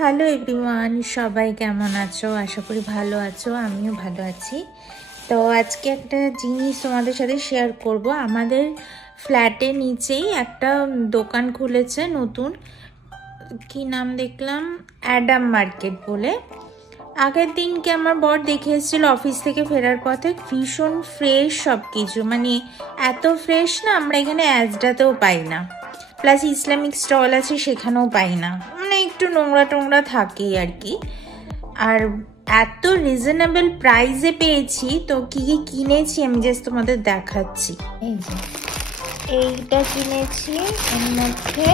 Hello everyone, সবাই কেমন আছো? আশা করি ভালো আছো, আমিও ভালো আছি। তো আজকে একটা জিনিস তোমাদের সাথে শেয়ার করব। আমাদের ফ্ল্যাটের নিচেই একটা দোকান খুলেছে নতুন, কি নাম দেখলাম, অ্যাডাম মার্কেট বলে। আগের দিনকে আমার বর দেখে এসেছিল অফিস থেকে ফেরার পথে। ভীষণ ফ্রেশ সব কিছু, মানে এত ফ্রেশ না আমরা এখানে অ্যাজডাতেও পাই না। প্লাস ইসলামিক স্টল আছে, সেখানেও পাই না, মানে একটু নোংরা টোংরা থাকেই আর কি। আর এত রিজনেবল প্রাইসে পেয়েছি। তো কি কি কিনেছি আমি জাস্ট তোমাদের দেখাচ্ছি। এই যে এইটা কিনেছি, এর মধ্যে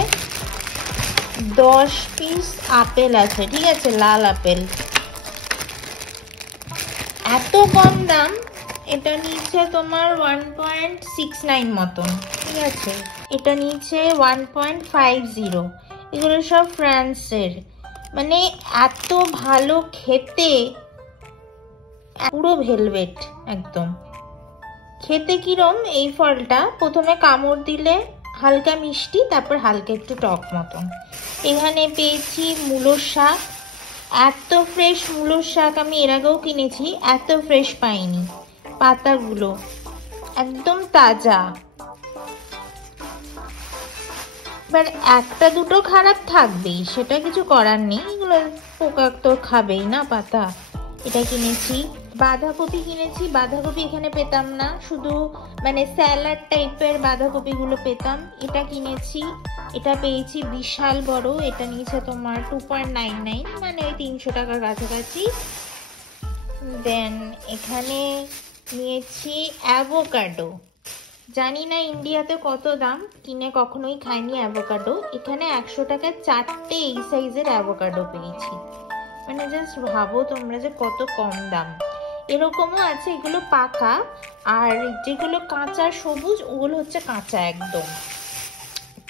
10 পিস আপেল আছে, ঠিক আছে, লাল আপেল। এত কম দাম, এটা নিচে তোমার 1.69 মতন, ঠিক আছে। এটা নিচে 1.50। এগুলো সব ফ্রান্সের, মানে এত ভালো খেতে, পুরো ভেলভেট একদম। খেতে কিরম এই ফলটা, প্রথমে কামড় দিলে হালকা মিষ্টি, তারপর হালকা একটু টক মতন। এখানে পেয়েছি মূলোর শাক, এত ফ্রেশ মূলোর শাক আমি এর আগেও কিনেছি, এত ফ্রেশ পাইনি। পাতাগুলো একদম তাজা। এবার একটা দুটো খারাপ থাকবেই, সেটা কিছু করার নেই, এগুলো পোকা তো খাবেই না পাতা। এটা কিনেছি। বাঁধাকপি কিনেছি, বাঁধাকপি এখানে পেতাম না, শুধু মানে স্যালাড টাইপের বাঁধাকপিগুলো পেতাম। এটা কিনেছি, এটা পেয়েছি বিশাল বড়, এটা নিয়েছে তোমার 2.99, মানে ওই 300 টাকার কাছাকাছি। দেন এখানে নিয়েছি অ্যাভোকাডো। জানি না ইন্ডিয়াতে কত দাম, কিনে কখনোই খাইনি অ্যাভোকাডো। এখানে 100 টাকায় 4টে এই সাইজের অ্যাভোকাডো পেয়েছি, মানে জাস্ট ভাবো তোমরা যে কত কম দাম। এরকমও আছে, এগুলো পাকা, আর যেগুলো কাঁচা সবুজ ওগুলো হচ্ছে কাঁচা একদম।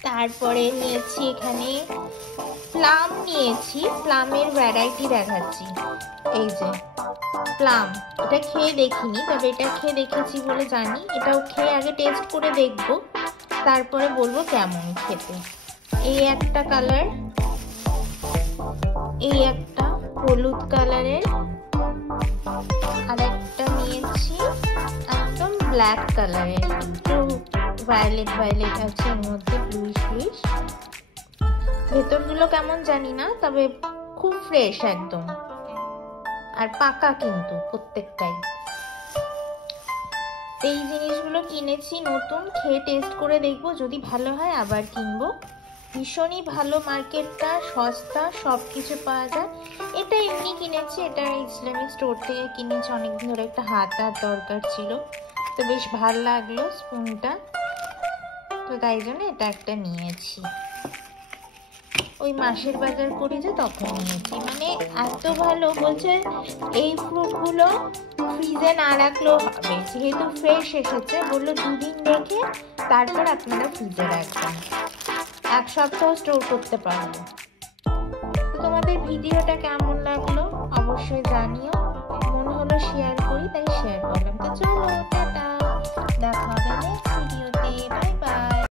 তারপরে নিয়েছি এখানে প্লাম নিয়েছি, প্লামের ভ্যারাইটি দেখাচ্ছি। এই যে প্লাম, এটা খেয়ে দেখিনি, তবে এটা খেয়ে দেখেছি বলে জানি। এটাও খেয়ে আগে টেস্ট করে দেখবো, তারপরে বলবো কেমন খেতে। এই একটা কালার, এই একটা হলুদ কালারের, আর একটা নিয়েছি একদম ব্ল্যাক কালারের, একটু ভায়োলেট ভায়োলেট আছে এর মধ্যে, ব্লুইশ ব্লুইশ। ভেতরগুলো কেমন জানি না, তবে খুব ফ্রেশ একদম, আর পাকা কিন্তু প্রত্যেকটাই। এই জিনিসগুলো কিনেছি নতুন, খেয়ে টেস্ট করে দেখবো, যদি ভালো হয় আবার কিনবো। ভীষণই ভালো মার্কেটটা, সস্তা, সব কিছু পাওয়া যায়। এটা এমনি কিনেছি, এটা ইসলামিক স্টোর থেকে কিনেছি, অনেকদিন ধরে একটা হাতার দরকার ছিল, তো বেশ ভালো লাগলো স্পুনটা, তো তাই জন্য এটা একটা নিয়েছি। ওই মাসের বাজার করি যে তখন নিয়েছি, মানে এত ভালো। বলছে এই ফ্রুটগুলো ফ্রিজে না রাখলেও হবে, যেহেতু ফ্রেশ এসেছে, বললো 2 দিন রেখে তারপর আপনারা ফ্রিজে রাখবেন, 1 সপ্তাহ স্টোর করতে পারবো। তো তোমাদের ভিডিওটা কেমন লাগলো অবশ্যই জানিও, মনে হলো শেয়ার করি তাই শেয়ার করলাম। তো চলো টাটা, দেখা